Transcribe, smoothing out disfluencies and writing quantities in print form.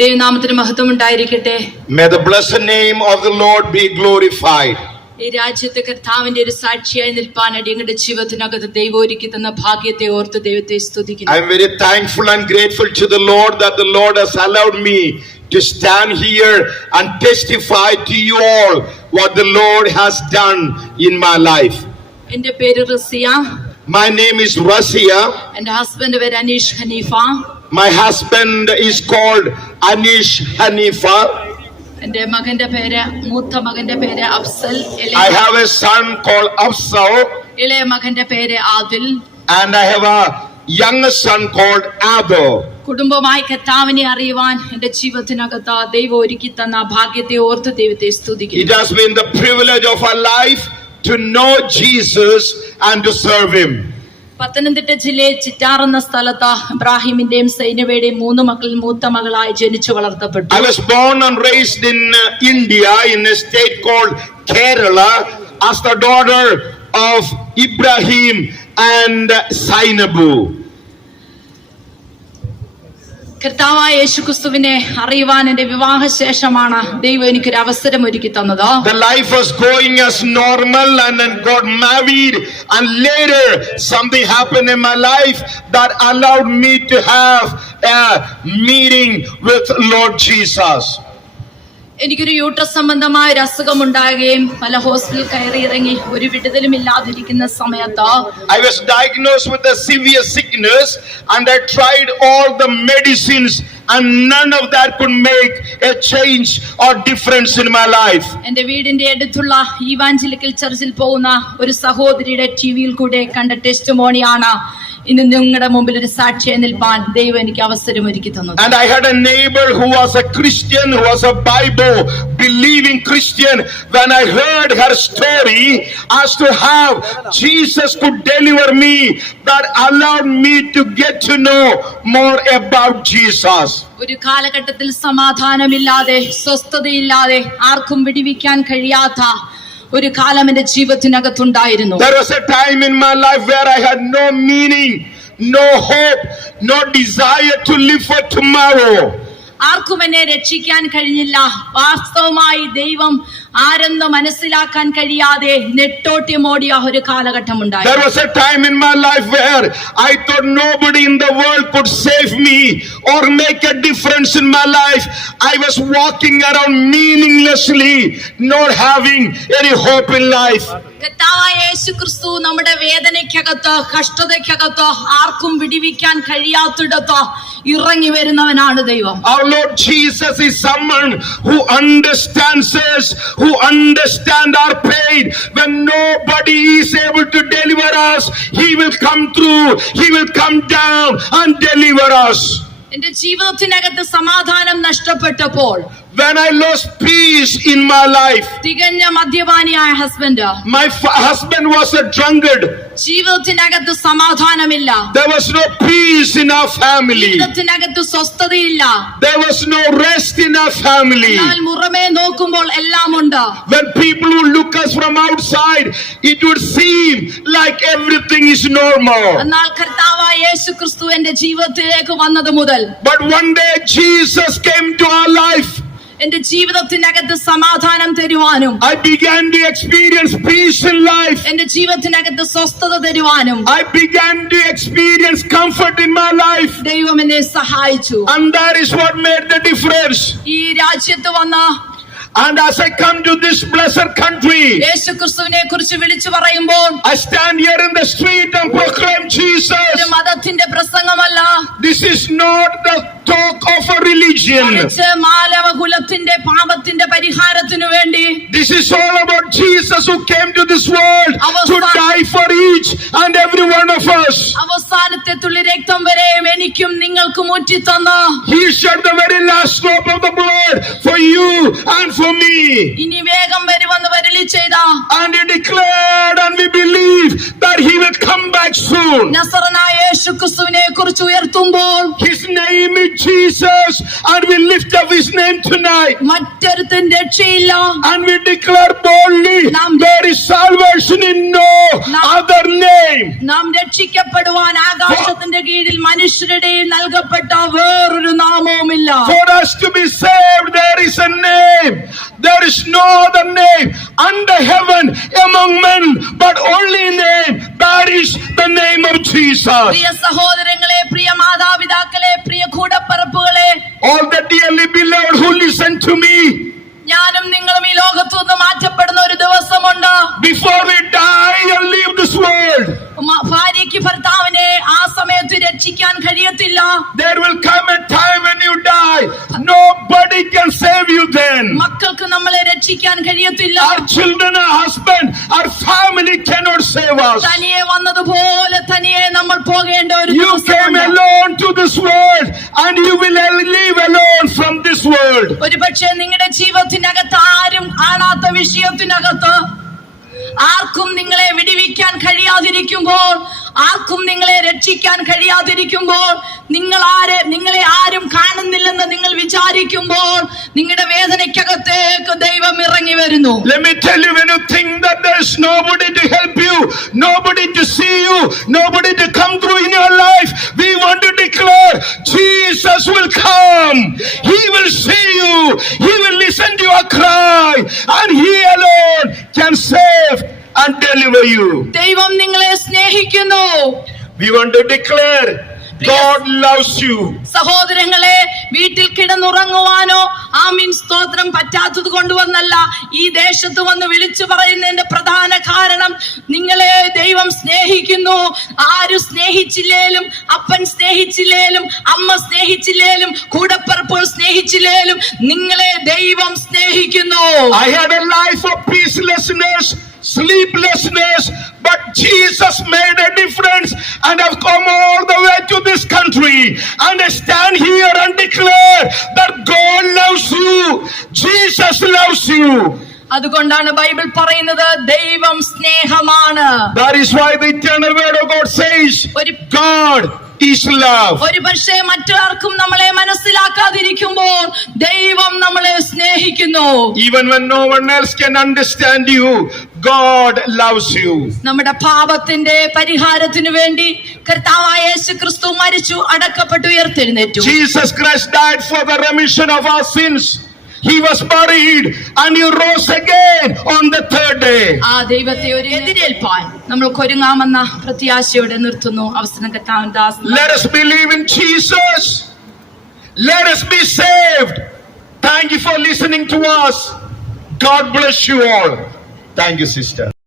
ദൈവനാമത്തിന് മഹത്വം ഉണ്ടായിരിക്കട്ടെ. May the blessed name of the Lord be glorified. ഈ രാജ്യത്തെ കർത്താവിന്റെ ഒരു സാക്ഷിയായി നിൽപ്പാൻ അടിയങ്ങളുടെ ജീവിതത്തിനകത്ത് ദൈവം ഒരുക്കി തന്ന ഭാഗ്യത്തെ ഓർത്ത് ദൈവത്തെ സ്തുതിക്കുന്നു. I am very thankful and grateful to the Lord that the Lord has allowed me to stand here and testify to you all what the Lord has done in my life. എന്റെ പേര് Rasia. My name is Rasia. എന്റെ husband പേര് Aneesh Haneefa. My husband is called Anish Hanifa. എന്റെ മൂത്ത മകന്റെ പേര് Afsal. I have a son called Afsal. ഇളയ മകന്റെ പേര് Adil. And I have a younger son called Adil. കുടുംബമായി കർത്താവിനെ അറിയുവാൻ എന്റെ ജീവിതത്തിനകത്ത് ദൈവം ഒരുക്കി തന്ന ഭാഗ്യത്തെ ഓർത്ത് ദൈവത്തെ സ്തുതിക്കുന്നു. It has been the privilege of our life to know Jesus and to serve him. Pathanamthitta ജില്ലയിൽ ചിറ്റാർ എന്ന സ്ഥലത്ത് ഇബ്രാഹിമിന്റെയും സൈനബയുടെയും 3 മക്കളിൽ മൂത്ത മകളായി ജനിച്ചു വളർത്തപ്പെട്ടു. I was born and raised in India in a state called Kerala as the daughter of Ibrahim and Sainabu. കർത്താവായ യേശുക്രിസ്തുവിനെ അറിയുവാൻ എന്റെ വിവാഹശേഷമാണ് ദൈവം എനിക്കൊരു അവസരം ഒരുക്കി തന്നത്. The life was going as normal and then got married, and later something happened in my life that allowed me to have a meeting with Lord Jesus. എനിക്കൊരു യൂട്രസ് സംബന്ധമായ ഒരു അസുഖം ഉണ്ടാകുകയും പല ഹോസ്പിറ്റലിൽ കയറി ഇറങ്ങി ഒരു വിടുതലും ഇല്ലാതിരിക്കുന്ന സമയത്ത് I was diagnosed with a severe sickness and I tried all the medicines and none of that could make a change or difference in my life. എന്റെ വീടിന്റെ അടുത്തുള്ള ഈവാഞ്ചലിക്കൽ ചർച്ചിൽ പോകുന്ന ഒരു സഹോദരിയുടെ ടിവിയിൽ കൂടെ കണ്ട ടെസ്റ്റിമോണിയാണ് ഇന്ന് നിങ്ങളുടെ മുമ്പിൽ ഒരു സാക്ഷിയായി നിൽപ്പാൻ ദൈവം എനിക്ക് അവസരം ഒരുക്കി തന്നത്. And I had a neighbor who was a Christian, who was a Bible believing Christian. When I heard her story as to how Jesus could deliver me, that allowed me to get to know more about Jesus. ഒരു കാലഘട്ടത്തിൽ സമാധാനമില്ലാതെ സ്വസ്ഥതയില്ലാതെ ആർക്കും വിടിവിക്കാൻ കഴിയാത്ത ഒരു കാലം എന്റെ ജീവിതത്തിനകത്തുണ്ടായിരുന്നു. There was a time in my life where I had no meaning, no hope, no desire to live for tomorrow. ആർക്കും എന്നെ രക്ഷിക്കാൻ കഴിഞ്ഞില്ല. വാസ്തവമായി ദൈവം ആരെന്ന് മനസ്സിലാക്കാൻ കഴിയാതെ നെട്ടോട്ടിമോടിയ ഒരു കാലഘട്ടം ഉണ്ടായി. There was a time in my life where I thought nobody in the world could save me or make a difference in my life. I was walking around meaninglessly, not having any hope in life. കർത്താവായ യേശുക്രിസ്തു നമ്മുടെ വേദനയ്ക്കകത്ത് കഷ്ടതയ്ക്കകത്ത് ആർക്കും വിടിവിക്കാൻ കഴിയാത്തിടത്ത് ഇറങ്ങി വരുന്നവനാണ് ദൈവം. Our Lord Jesus is someone who understands us, who understands our pain. When nobody is able to deliver us, he will come through, he will come down and deliver us. എന്റെ ജീവിതത്തിനകത്ത് സമാധാനം നഷ്ടപ്പെട്ടപ്പോൾ, when I lost peace in my life, തികഞ്ഞ മദ്യപാനിയായ husband, my husband was a drunkard, ജീവിതത്തിനകത്ത് സമാധാനമില്ല. there was no peace in our family, ജീവിതത്തിനകത്ത് സ്വസ്ഥതയില്ല. there was no rest in our family. എന്നാൽ മുറമേ നോക്കുമ്പോൾ എല്ലാം ഉണ്ട്. When people would look us from outside, it would seem like everything is normal. എന്നാൽ കർത്താവായ യേശുക്രിസ്തു എന്റെ ജീവിതത്തിലേക്ക് വന്നത് മുതൽ, but one day Jesus came to our life. എന്റെ ജീവിതത്തിനകത്ത് സമാധാനം തരുവാനും, I began to experience peace in life. എന്റെ ജീവിതത്തിനകത്ത് സ്വസ്ഥത തരുവാനും, I began to experience comfort in my life. ദൈവം എന്നെ സഹായിച്ചു. And that is what made the difference. ഈ രാജ്യത്ത് വന്ന and as I come to this blessed country, യേശുക്രിസ്തുവിനെ കുറിച്ച് വിളിച്ചു പറയുമ്പോൾ, I stand here in the street and proclaim Jesus. ഒരു മതത്തിന്റെ പ്രസംഗമല്ല, this is not the talk of a religion. മാനവകുലത്തിന്റെ പാപത്തിന്റെ പരിഹാരത്തിനു വേണ്ടി, this is all about Jesus who came to this world to die for each and every one of us. അവസാനത്തെ തുള്ളി രക്തം വരെ എനിക്കും നിങ്ങൾക്കും ഊറ്റി തന്ന, he shed the very last drop of the blood for you and for me. ഇനി വേഗം വരുമെന്ന് വരളി ചെയ്ത, and he declared and we believe that he will come back soon. നസറനായ യേശുക്രിസ്തുവിനെ കുറിച്ച് ഉയർത്തുമ്പോൾ, his name is Jesus, and we lift up his name tonight. മറ്റൊരുത്തൻ രക്ഷയില്ല, and we declare boldly, there is salvation in no other name. നാം രക്ഷിക്കപ്പെടുവാൻ ആകാശത്തിന്റെ കീഴിൽ മനുഷ്യരുടെ നൽകപ്പെട്ട വേറൊരു നാമവുമില്ല. for us to there is no other name under heaven among men, but only name, that is the name of Jesus. പ്രിയ സഹോദരങ്ങളെ, പ്രിയ മാതാപിതാക്കളെ, പ്രിയ കൂടപ്പറപ്പുകളെ, All the dearly beloved who listen to me, ഞാനും നിങ്ങളും ഈ ലോകത്തു നിന്ന് മാറ്റപ്പെടുന്ന ഒരു ദിവസമുണ്ട്. before we die and leave this world, ഭാര്യയ്ക്ക് ഭർത്താവിനെ ആ സമയത്ത് രക്ഷിക്കാൻ കഴിയത്തില്ല. there will come a time when you die, nobody can save you then. മക്കൾക്ക് നമ്മളെ രക്ഷിക്കാൻ കഴിയത്തില്ല. Our children, our husband, our family cannot save us. തനിയെ വന്നതുപോലെ തനിയെ നമ്മൾ പോകേണ്ട ഒരു You came ദിവസമുണ്ട്. alone to this world and you will leave alone from this world. ഒരുപക്ഷെ നിങ്ങളുടെ ജീവിതത്തിനകത്ത് ആരും കാണാത്ത വിഷയത്തിനകത്ത് ആർക്കും നിങ്ങളെ വിടുവിക്കാൻ കഴിയാതിരിക്കുമ്പോൾ, ആർക്കും നിങ്ങളെ രക്ഷിക്കാൻ കഴിയാതിരിക്കുമ്പോൾ, നിങ്ങളെ ആരും കാണുന്നില്ലെന്ന് നിങ്ങൾ വിചാരിക്കുമ്പോൾ നിങ്ങളുടെ വേദനയ്ക്കകത്തേക്ക് ദൈവം ഇറങ്ങി വരുന്നു. Let me tell you, when you think that there's nobody to help you, nobody to see you, nobody to come through in your life, we want to declare Jesus will come. He will see you. He will listen to your cry, and He alone can save and deliver you. ദൈവം നിങ്ങളെ സ്നേഹിക്കുന്നു. We want to declare God loves you. സഹോദരങ്ങളെ, വീട്ടിൽ കിടന്നുറങ്ങുവാനോ ആമീൻ സ്തോത്രം പറ്റാത്തത് കൊണ്ടുവന്നല്ല, ഈ ദേശത്ത് വന്ന് വിളിച്ചു പറയുന്നതിന്റെ പ്രധാന കാരണം നിങ്ങളെ ദൈവം സ്നേഹിക്കുന്നു. ആരും സ്നേഹിച്ചില്ലേലും, അപ്പൻ സ്നേഹിച്ചില്ലേലും, അമ്മ സ്നേഹിച്ചില്ലേലും, കൂടപ്പറപ്പുകൾ സ്നേഹിച്ചില്ലേലും നിങ്ങളെ ദൈവം സ്നേഹിക്കുന്നു. I had a life of peacelessness, sleeplessness, but Jesus made a difference, and I've come all the way to this country, and I stand here and declare that God loves you. Jesus loves you. അതുകൊണ്ടാണ് ബൈബിൾ പറയുന്നത് ദൈവം സ്നേഹമാണ്. That is why the eternal word of God says, God is love. ഒരു പക്ഷേ മറ്റാർക്കും നമ്മളെ മനസ്സിലാക്കാതിരിക്കുമ്പോൾ ദൈവം നമ്മളെ സ്നേഹിക്കുന്നു. Even when no one else can understand you, God loves you. നമ്മുടെ പാപത്തിന്റെ പരിഹാരത്തിനു വേണ്ടി കർത്താവായ യേശുക്രിസ്തു മരിച്ചു, അടക്കപ്പെട്ടു, ഉയർത്തെഴുന്നേറ്റു. Jesus Christ died for the remission of our sins. He was buried and He rose again on the third day. ആ ദൈവത്തെ ഒരു എതിരേൽപ്പാൻ നമ്മൾക്ക് ഒരുങ്ങാമെന്ന പ്രത്യാശയോടെ നിർത്തുന്നു. അവസരം കർത്താവിൻ ദാസൻ. Let us believe in Jesus. Let us be saved. Thank you for listening to us. God bless you all. Thank you, sister.